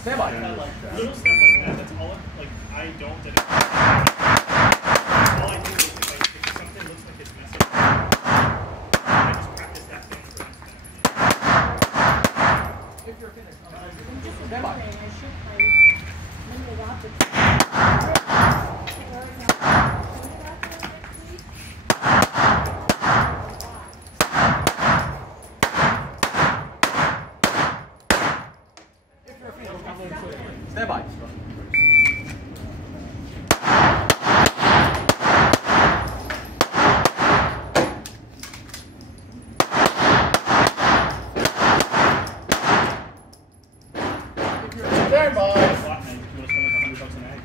Stand by. Little stuff like that. That's all. Like I don't dedicate. All I do is if something looks like it's messing up, I just practice that thing for instance. If you're finished, Stand by. Stand by. Stand by. You want to spend like $100 an egg?